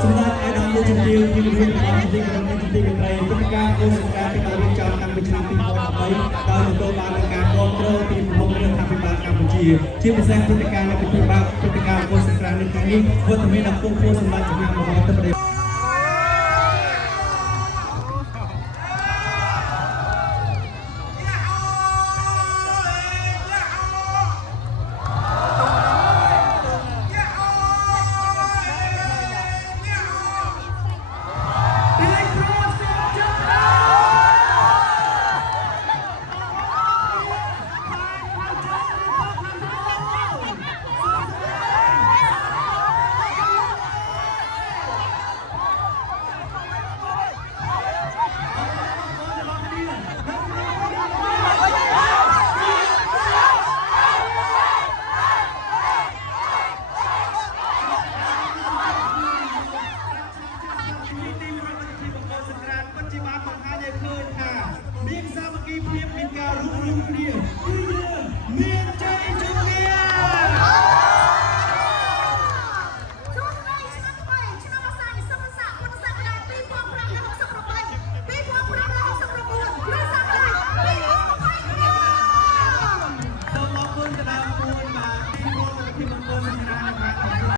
សម្រាប់អាដាមលោកជំទាវទីប្រធានរបស់ទីក្រុងទីកន្ត្រៃព្រឹត្តិការណ៍អូសការពីការរៀបចំតាំងពីឆ្នាំ2013ដោយទទួលបានការគ្រប់គ្រងពីប្រមុខរដ្ឋាភិបាលកម្ពុជាជាពិសេសព្រឹត្តិការណ៍នៅពិធីបើកព្រឹត្តិការណ៍អូសការនៅថ្ងៃនេះវត្តមានដល់ពុទ្ធសម្រាប់ចំណាំរបស់ប្រទេស